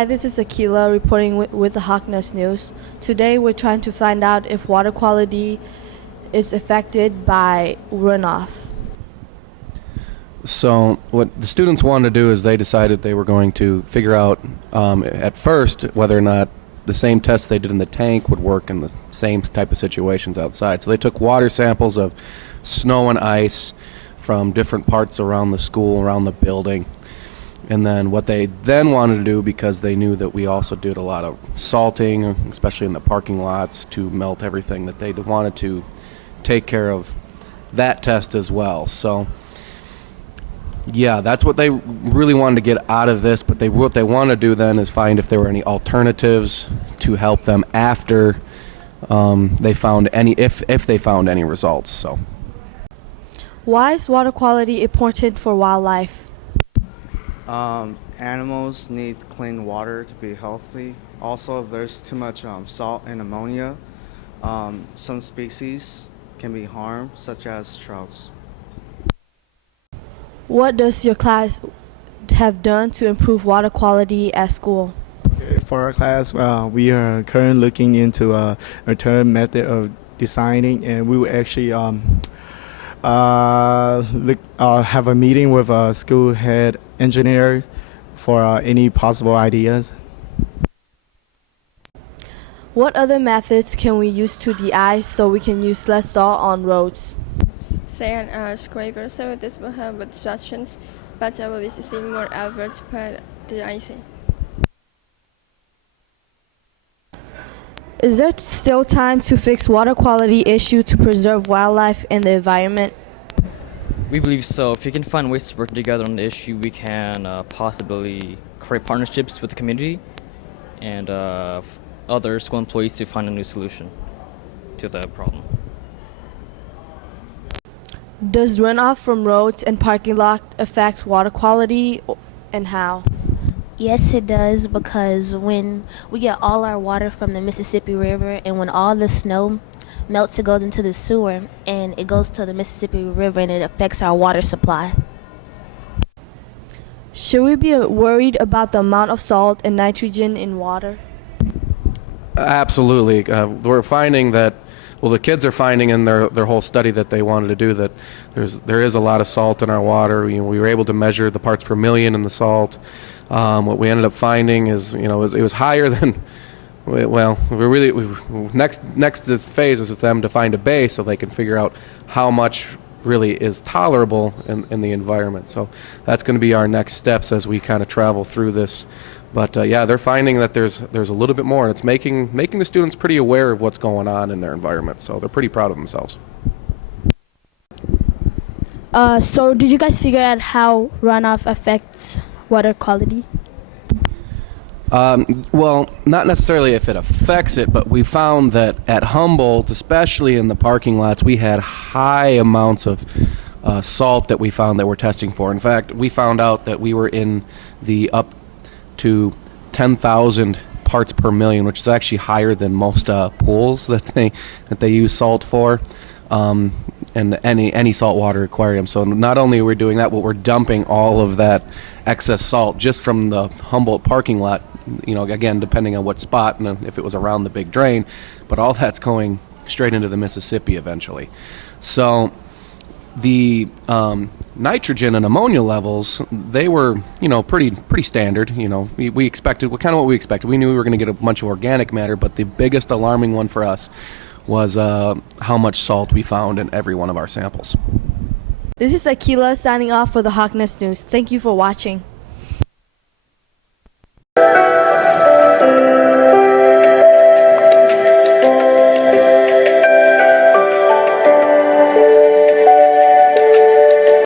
Hi, this is Akila reporting with the Hawks Nest News. Today we're trying to find out if water quality is affected by runoff. So what the students wanted to do is they decided they were going to figure out at first whether or not the same tests they did in the tank would work in the same type of situations outside. So they took water samples of snow and ice from different parts around the school, around the building. And then what they then wanted to do, because they knew that we also did a lot of salting, especially in the parking lots, to melt everything, that they wanted to take care of that test as well. So yeah, that's what they really wanted to get out of this, but what they want to do then is find if there were any alternatives to help them after they found any, if they found any results. So Why is water quality important for wildlife? Animals need clean water to be healthy. Also, if there's too much salt and ammonia, some species can be harmed, such as trouts. What does your class have done to improve water quality at school? For our class, we are currently looking into a alternate method of designing, and we will actually have a meeting with a school head engineer for any possible ideas. What other methods can we use to de-ice so we can use less salt on roads? Sand scrapers so this will help obstructions, but I will see more efforts put de-icing. Is there still time to fix water quality issue to preserve wildlife and the environment? We believe so. If we can find ways to work together on the issue, we can possibly create partnerships with the community and other school employees to find a new solution to the problem. Does runoff from roads and parking lot affect water quality, and how? Yes, it does, because when we get all our water from the Mississippi River, and when all the snow melts, it goes into the sewer, and it goes to the Mississippi River, and it affects our water supply. Should we be worried about the amount of salt and nitrogen in water? absolutely, we're finding that. Well, the kids are finding in their whole study that they wanted to do that there is a lot of salt in our water. We were able to measure the parts per million in the salt. What we ended up finding is, it was higher than. Well, next phase is for them to find a base so they can figure out how much really is tolerable in the environment. So that's going to be our next steps as we kind of travel through this. But yeah, they're finding that there's a little bit more, and it's making the students pretty aware of what's going on in their environment. So they're pretty proud of themselves. So did you guys figure out how runoff affects water quality? Well, not necessarily if it affects it, but we found that at Humboldt, especially in the parking lots, we had high amounts of salt that we found that we're testing for. In fact, we found out that we were in the up to 10,000 parts per million, which is actually higher than most pools that they use salt for, and any saltwater aquarium. So not only are we doing that, but we're dumping all of that excess salt just from the Humboldt parking lot. Again, depending on what spot and if it was around the big drain, but all that's going straight into the Mississippi eventually. So the nitrogen and ammonia levels, they were, pretty standard. We expected what we expected. We knew we were going to get a bunch of organic matter, but the biggest alarming one for us was how much salt we found in every one of our samples. This is Akila signing off for the Hawks Nest News. Thank you for watching.